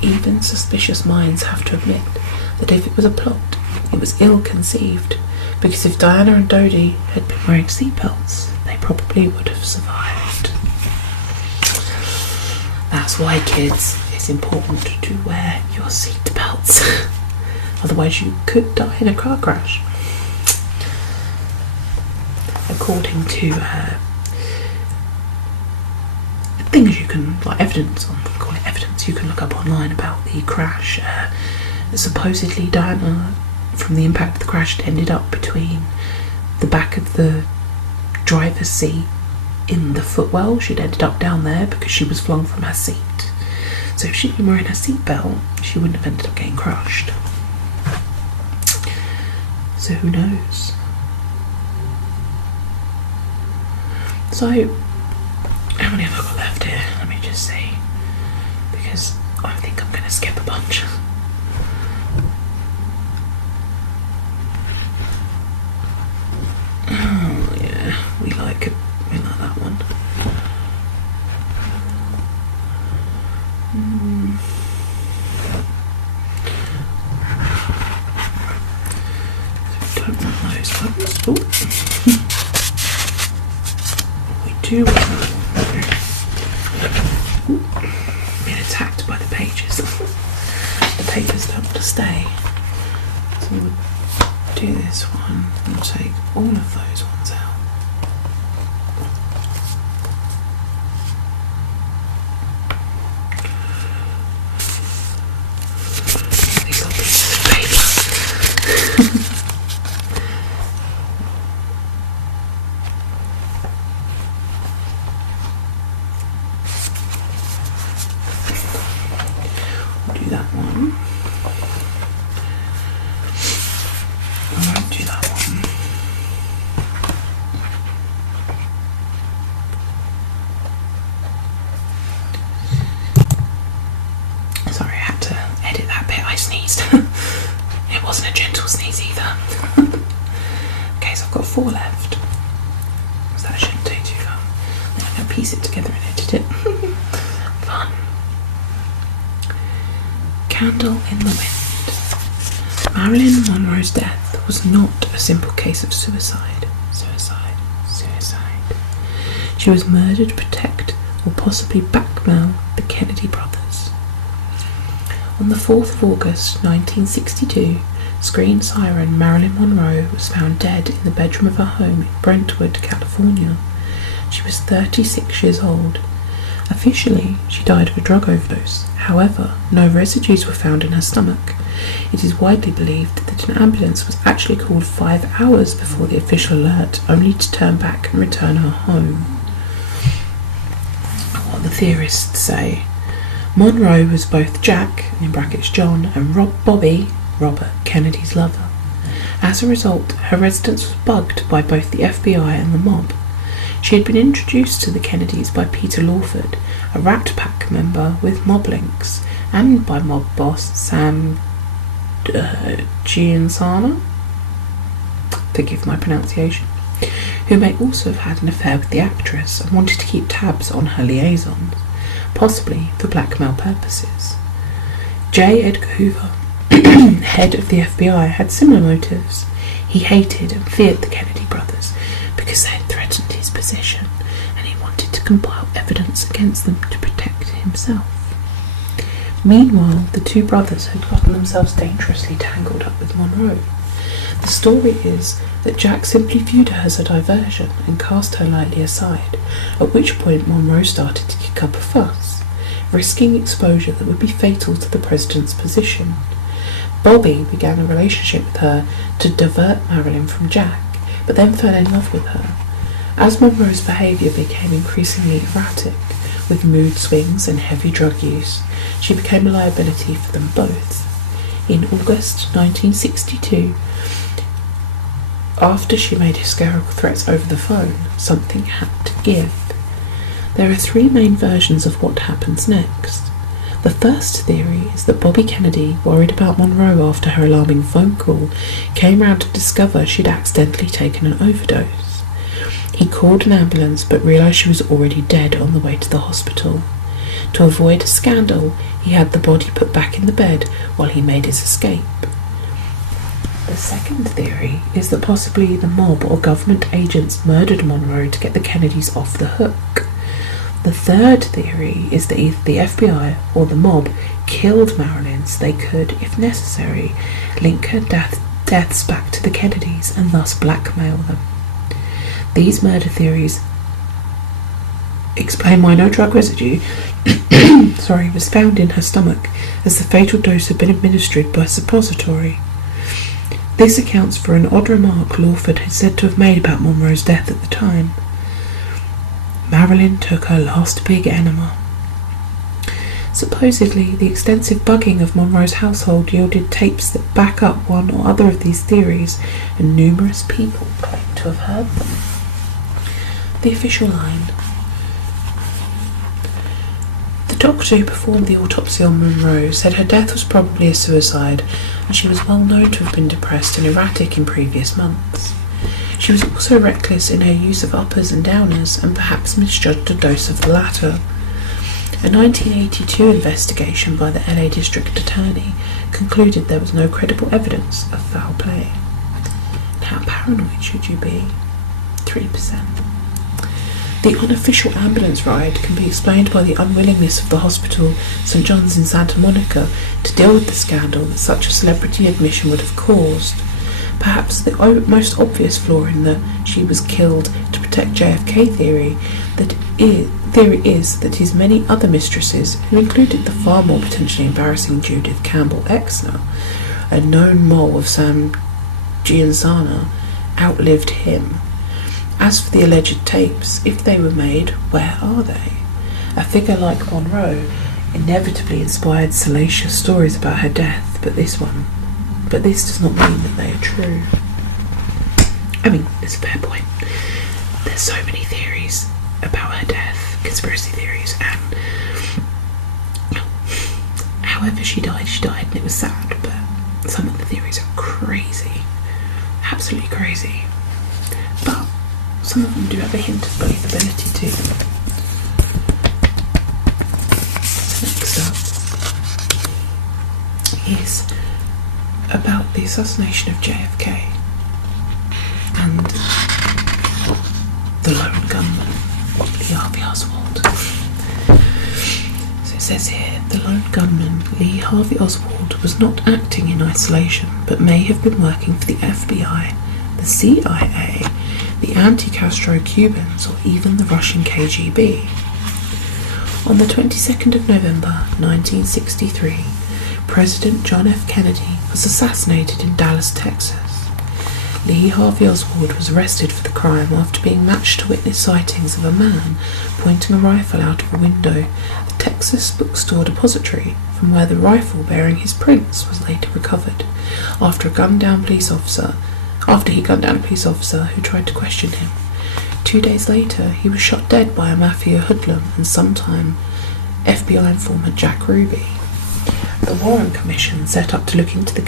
even suspicious minds have to admit that if it was a plot, it was ill-conceived, because if Diana and Dodi had been wearing seatbelts, they probably would have survived. That's why, kids, it's important to wear your seatbelts. Otherwise you could die in a car crash. According to things you can, like evidence, call it evidence, you can look up online about the crash. Supposedly Diana, from the impact of the crash, had ended up between the back of the driver's seat in the footwell. She'd ended up down there because she was flung from her seat. So if she'd been wearing her seatbelt, she wouldn't have ended up getting crushed. So who knows? So, how many have I got left here? Let me just see. Because I think I'm going to skip a bunch. Oh yeah, we like that one. So we don't want those ones. Oh. We do want that one. Being attacked by the pages. The papers don't want to stay. So we'll do this one and take all of those ones out. These are pieces of paper. We'll do that one. I won't do that one. Sorry, I had to edit that bit. I sneezed. It wasn't a gentle sneeze either. Okay, so I've got 4 left. So that shouldn't take too long. Then I'm going to piece it together and edit it. Fun. Candle in the wind. Marilyn Monroe's death was not a simple case of suicide. She was murdered to protect or possibly blackmail the Kennedy brothers. On the 4th of August 1962, screen siren Marilyn Monroe was found dead in the bedroom of her home in Brentwood, California. She was 36 years old. Officially, she died of a drug overdose. However, no residues were found in her stomach. It is widely believed that an ambulance was actually called 5 hours before the official alert, only to turn back and return her home. What the theorists say. Monroe was both Jack, in brackets John, and Bobby, Robert, Kennedy's lover. As a result, her residence was bugged by both the FBI and the mob. She had been introduced to the Kennedys by Peter Lawford, a Rat Pack member with mob links, and by mob boss Sam Giansana, forgive my pronunciation, who may also have had an affair with the actress and wanted to keep tabs on her liaisons, possibly for blackmail purposes. J. Edgar Hoover, head of the FBI, had similar motives. He hated and feared the Kennedy brothers because they had threatened his position, and he wanted to compile evidence against them to protect himself. Meanwhile, the two brothers had gotten themselves dangerously tangled up with Monroe. The story is that Jack simply viewed her as a diversion and cast her lightly aside, at which point Monroe started to kick up a fuss, risking exposure that would be fatal to the president's position. Bobby began a relationship with her to divert Marilyn from Jack, but then fell in love with her. As Monroe's behaviour became increasingly erratic, with mood swings and heavy drug use, she became a liability for them both. In August 1962, after she made hysterical threats over the phone, something had to give. There are 3 main versions of what happens next. The first theory is that Bobby Kennedy, worried about Monroe after her alarming phone call, came round to discover she'd accidentally taken an overdose. He called an ambulance but realised she was already dead on the way to the hospital. To avoid a scandal, he had the body put back in the bed while he made his escape. The second theory is that possibly the mob or government agents murdered Monroe to get the Kennedys off the hook. The third theory is that either the FBI or the mob killed Marilyn so they could, if necessary, link her deaths back to the Kennedys and thus blackmail them. These murder theories explain why no drug residue was found in her stomach, as the fatal dose had been administered by suppository. This accounts for an odd remark Lawford had said to have made about Monroe's death at the time. Marilyn took her last big enema. Supposedly, the extensive bugging of Monroe's household yielded tapes that back up one or other of these theories, and numerous people claim to have heard them. The official line. The doctor who performed the autopsy on Monroe said her death was probably a suicide, and she was well known to have been depressed and erratic in previous months. She was also reckless in her use of uppers and downers, and perhaps misjudged a dose of the latter. A 1982 investigation by the LA District Attorney concluded there was no credible evidence of foul play. And how paranoid should you be? 3%. The unofficial ambulance ride can be explained by the unwillingness of the hospital, St. John's in Santa Monica, to deal with the scandal that such a celebrity admission would have caused. Perhaps the most obvious flaw in the "she was killed to protect JFK" theory is that his many other mistresses, who included the far more potentially embarrassing Judith Campbell Exner, a known mole of Sam Giansana, outlived him. As for the alleged tapes, if they were made, where are they? A figure like Monroe inevitably inspired salacious stories about her death, but this does not mean that they are true. I mean, it's a fair point. There's so many theories about her death, conspiracy theories, and however she died, and it was sad, but some of the theories are crazy. Absolutely crazy. But some of them do have a hint of believability to them. Next up is about the assassination of JFK and the lone gunman, Lee Harvey Oswald. So it says here, the lone gunman, Lee Harvey Oswald, was not acting in isolation, but may have been working for the FBI, the CIA, the anti-Castro Cubans, or even the Russian KGB. On the 22nd of November 1963, President John F. Kennedy was assassinated in Dallas, Texas. Lee Harvey Oswald was arrested for the crime after being matched to witness sightings of a man pointing a rifle out of a window at the Texas Bookstore Depository, from where the rifle bearing his prints was later recovered, after he gunned down a police officer who tried to question him. 2 days later, he was shot dead by a mafia hoodlum and sometime FBI informant Jack Ruby. The Warren Commission, set up to look into the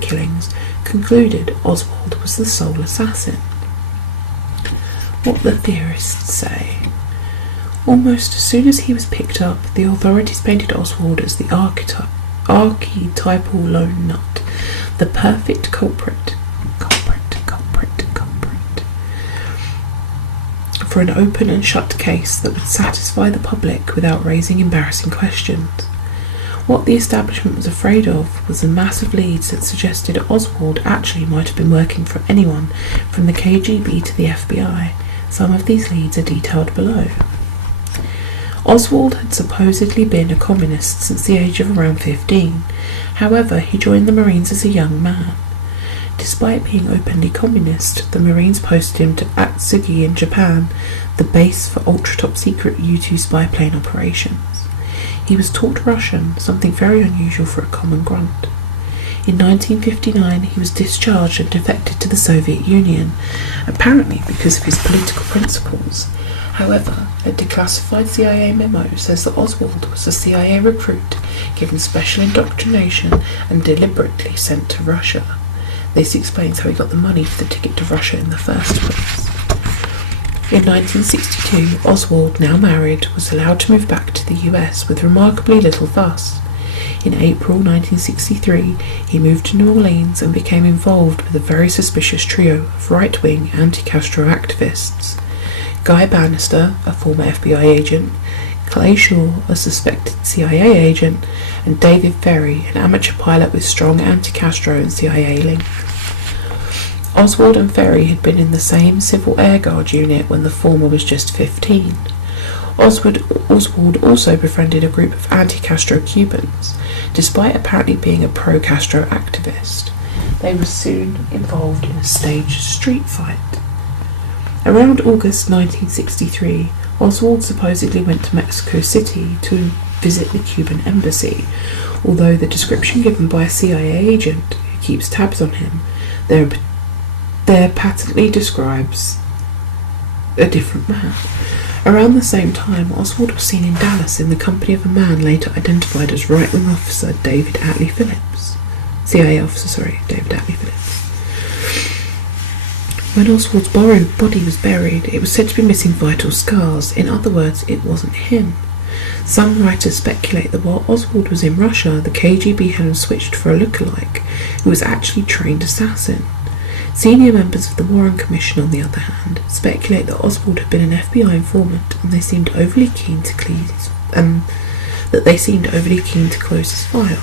killings, concluded Oswald was the sole assassin. What the theorists say. Almost as soon as he was picked up, the authorities painted Oswald as the archetypal lone nut, the perfect culprit for an open and shut case that would satisfy the public without raising embarrassing questions. What the establishment was afraid of was the massive leads that suggested Oswald actually might have been working for anyone from the KGB to the FBI. Some of these leads are detailed below. Oswald had supposedly been a communist since the age of around 15. However, he joined the Marines as a young man. Despite being openly communist, the Marines posted him to Atsugi in Japan, the base for ultra-top secret U-2 spy plane operations. He was taught Russian, something very unusual for a common grunt. In 1959, he was discharged and defected to the Soviet Union, apparently because of his political principles. However, a declassified CIA memo says that Oswald was a CIA recruit given special indoctrination and deliberately sent to Russia. This explains how he got the money for the ticket to Russia in the first place. In 1962, Oswald, now married, was allowed to move back to the US with remarkably little fuss. In April 1963, he moved to New Orleans and became involved with a very suspicious trio of right-wing anti-Castro activists. Guy Bannister, a former FBI agent, Clay Shaw, a suspected CIA agent, and David Ferry, an amateur pilot with strong anti-Castro and CIA links. Oswald and Ferry had been in the same Civil Air Guard unit when the former was just 15. Oswald also befriended a group of anti-Castro Cubans, despite apparently being a pro-Castro activist. They were soon involved in a staged street fight. Around August 1963, Oswald supposedly went to Mexico City to visit the Cuban embassy, although the description given by a CIA agent who keeps tabs on him there patently describes a different man. Around the same time, Oswald was seen in Dallas in the company of a man later identified as right-wing officer David Atlee Phillips. CIA officer, David Atlee Phillips. When Oswald's body was buried, it was said to be missing vital scars. In other words, it wasn't him. Some writers speculate that while Oswald was in Russia, the KGB had him switched for a lookalike who was actually a trained assassin. Senior members of the Warren Commission, on the other hand, speculate that Oswald had been an FBI informant, and they seemed overly keen to close his file.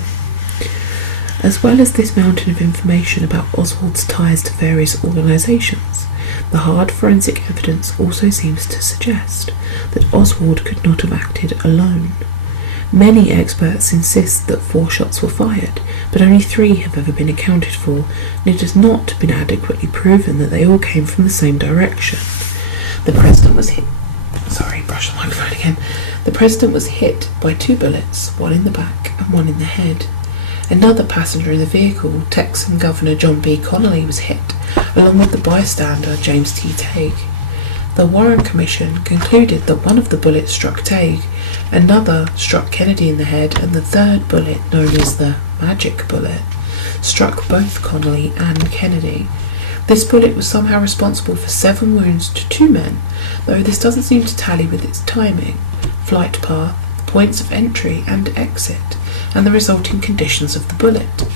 As well as this mountain of information about Oswald's ties to various organisations, the hard forensic evidence also seems to suggest that Oswald could not have acted alone. Many experts insist that 4 shots were fired, but only 3 have ever been accounted for, and it has not been adequately proven that they all came from the same direction. The president was hit. Brush the microphone again. The president was hit by 2 bullets, one in the back and one in the head. Another passenger in the vehicle, Texan Governor John B. Connally, was hit, along with the bystander James T. Tague. The Warren Commission concluded that one of the bullets struck Tague, another struck Kennedy in the head, and the third bullet, known as the magic bullet, struck both Connally and Kennedy. This bullet was somehow responsible for 7 wounds to 2 men, though this doesn't seem to tally with its timing, flight path, points of entry and exit, and the resulting conditions of the bullet.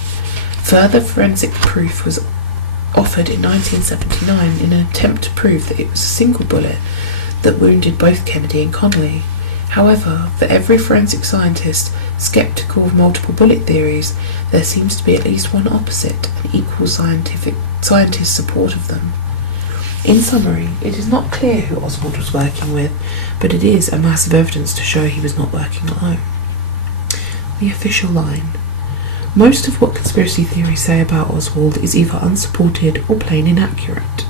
Further forensic proof was offered in 1979 in an attempt to prove that it was a single bullet that wounded both Kennedy and Connally. However, for every forensic scientist skeptical of multiple bullet theories, there seems to be at least one opposite and equal scientist support of them. In summary, it is not clear who Oswald was working with, but it is a mass of evidence to show he was not working alone. The official line. Most of what conspiracy theories say about Oswald is either unsupported or plain inaccurate.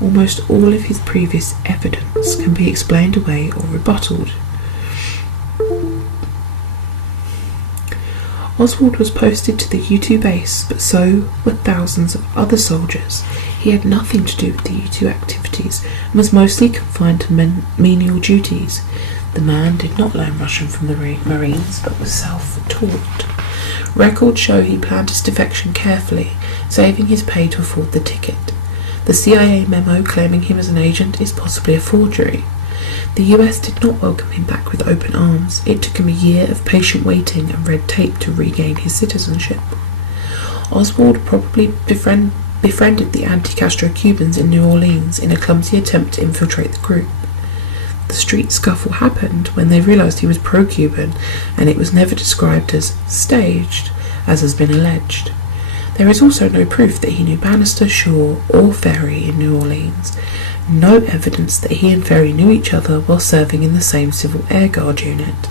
Almost all of his previous evidence can be explained away or rebutted. Oswald was posted to the U-2 base, but so were thousands of other soldiers. He had nothing to do with the U-2 activities and was mostly confined to menial duties. The man did not learn Russian from the Marines, but was self-taught. Records show he planned his defection carefully, saving his pay to afford the ticket. The CIA memo claiming him as an agent is possibly a forgery. The US did not welcome him back with open arms. It took him a year of patient waiting and red tape to regain his citizenship. Oswald probably befriended the anti-Castro Cubans in New Orleans in a clumsy attempt to infiltrate the group. The street scuffle happened when they realised he was pro-Cuban, and it was never described as staged, as has been alleged. There is also no proof that he knew Bannister, Shaw, or Ferry in New Orleans. No evidence that he and Ferry knew each other while serving in the same Civil Air Guard unit.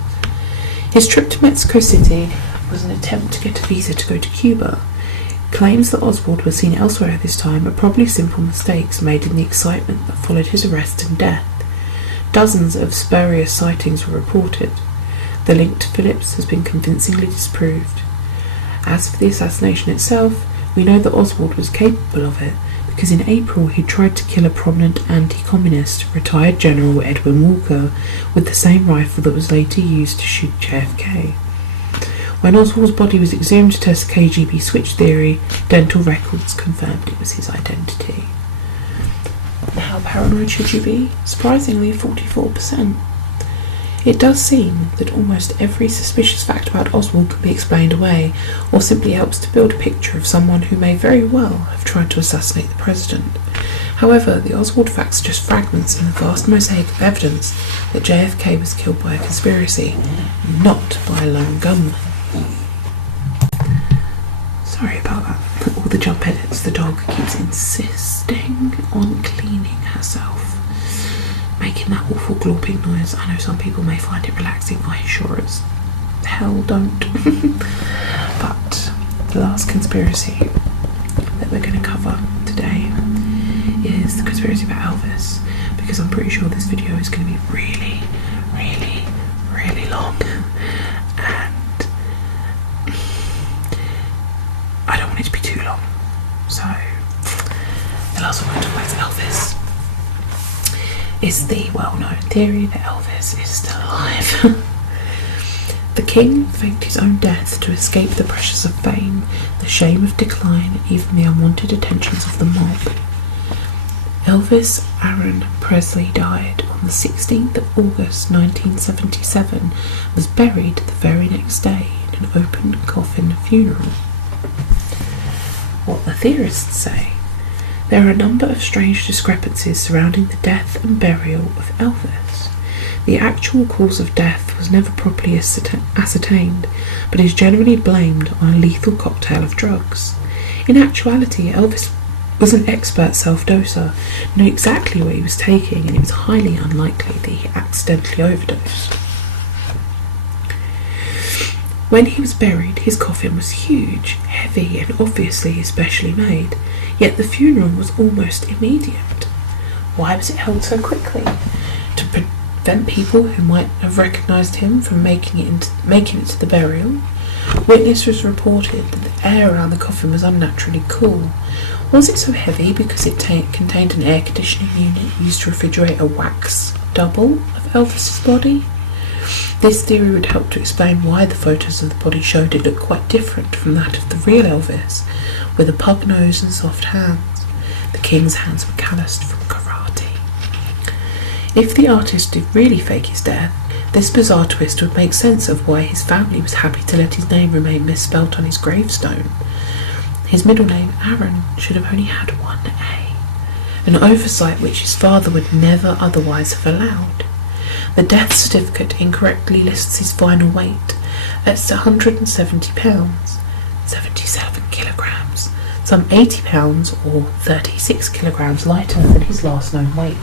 His trip to Mexico City was an attempt to get a visa to go to Cuba. Claims that Oswald was seen elsewhere at this time are probably simple mistakes made in the excitement that followed his arrest and death. Dozens of spurious sightings were reported. The link to Phillips has been convincingly disproved. As for the assassination itself, we know that Oswald was capable of it because in April he tried to kill a prominent anti-communist, retired General Edwin Walker, with the same rifle that was later used to shoot JFK. When Oswald's body was exhumed to test KGB switch theory, dental records confirmed it was his identity. How paranoid should you be? Surprisingly, 44%. It does seem that almost every suspicious fact about Oswald can be explained away, or simply helps to build a picture of someone who may very well have tried to assassinate the president. However, the Oswald facts are just fragments in the vast mosaic of evidence that JFK was killed by a conspiracy, not by a lone gunman. Sorry about that. all the jump edits, the dog keeps insisting on cleaning herself, making that awful glorping noise. I know some people may find it relaxing, I sure as hell don't. But the last conspiracy that we're going to cover today is the conspiracy about Elvis, because I'm pretty sure this video is going to be really, really, really long, and I don't want it to be too long. So the last one we're going to talk about is Elvis. It's the well-known theory that Elvis is still alive. The king faked his own death to escape the pressures of fame, the shame of decline, and even the unwanted attentions of the mob. Elvis Aaron Presley died on the 16th of August 1977 and was buried the very next day in an open coffin funeral. What the theorists say: there are a number of strange discrepancies surrounding the death and burial of Elvis. The actual cause of death was never properly ascertained, but is generally blamed on a lethal cocktail of drugs. In actuality, Elvis was an expert self-doser, knew exactly what he was taking, and it was highly unlikely that he accidentally overdosed. When he was buried, his coffin was huge, heavy, and obviously specially made, yet the funeral was almost immediate. Why was it held so quickly? To prevent people who might have recognised him from making it to the burial? Witnesses reported that the air around the coffin was unnaturally cool. Was it so heavy because it contained an air conditioning unit used to refrigerate a wax double of Elvis's body? This theory would help to explain why the photos of the body showed it looked quite different from that of the real Elvis, with a pug nose and soft hands. The king's hands were calloused from karate. If the artist did really fake his death, this bizarre twist would make sense of why his family was happy to let his name remain misspelt on his gravestone. His middle name, Aaron, should have only had one A, an oversight which his father would never otherwise have allowed. The death certificate incorrectly lists his final weight at 170 pounds, 77 kilograms, some 80 pounds or 36 kilograms lighter than his last known weight.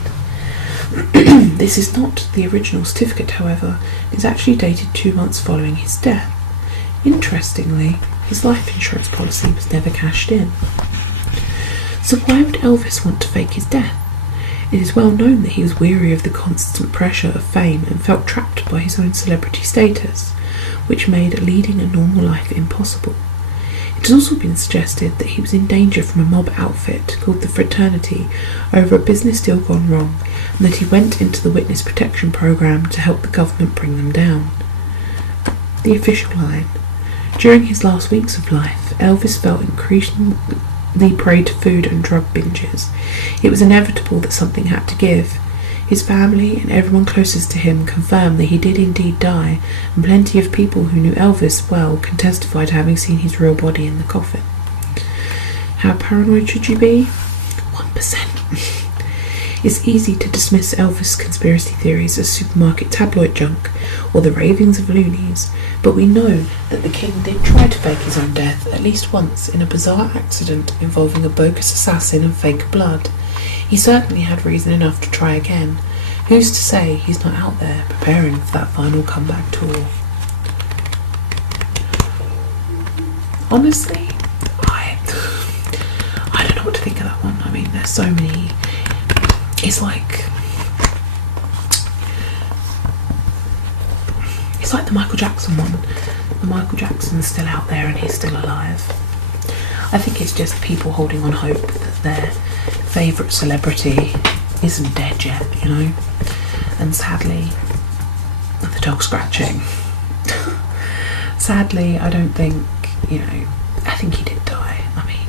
This is not the original certificate, however. It is actually dated 2 months following his death. Interestingly, his life insurance policy was never cashed in. So why would Elvis want to fake his death? It is well known that he was weary of the constant pressure of fame and felt trapped by his own celebrity status, which made leading a normal life impossible. It has also been suggested that he was in danger from a mob outfit called the Fraternity over a business deal gone wrong, and that he went into the witness protection program to help the government bring them down. The official line: during his last weeks of life, Elvis felt increasingly prey to food and drug binges. It was inevitable that something had to give. His family and everyone closest to him confirmed that he did indeed die, and plenty of people who knew Elvis well can testify to having seen his real body in the coffin. How paranoid should you be? 1%. It's easy to dismiss Elvis conspiracy theories as supermarket tabloid junk or the ravings of loonies, but we know that the king did try to fake his own death at least once in a bizarre accident involving a bogus assassin and fake blood. He certainly had reason enough to try again. Who's to say he's not out there preparing for that final comeback tour? Honestly, I don't know what to think of that one. I mean, there's so many. It's like the Michael Jackson one. The Michael Jackson's still out there and he's still alive. I think it's just people holding on hope that their favourite celebrity isn't dead yet, you know. And sadly, the dog scratching. Sadly, I don't think, you know, I think he did die. I mean,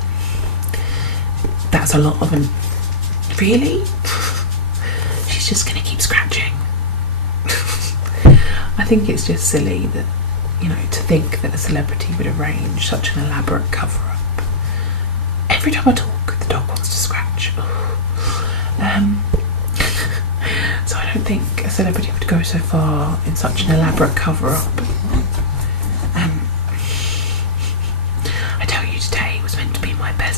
that's a lot of an... Really? She's just going to keep scratching. I think it's just silly that, you know, to think that a celebrity would arrange such an elaborate cover-up. Every time I talk, the dog wants to scratch. So I don't think a celebrity would go so far in such an elaborate cover-up. I tell you, today was meant to be my best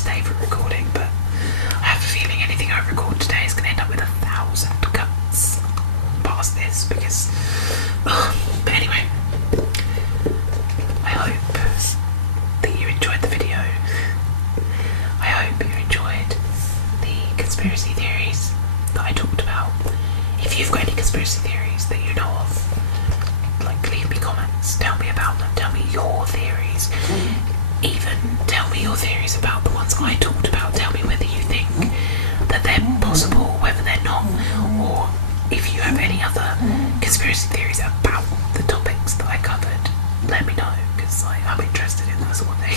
about them. Tell me your theories. Even tell me your theories about the ones I talked about. Tell me whether you think that they're possible, whether they're not, or if you have any other conspiracy theories about the topics that I covered. Let me know, because I'm interested in that sort of thing.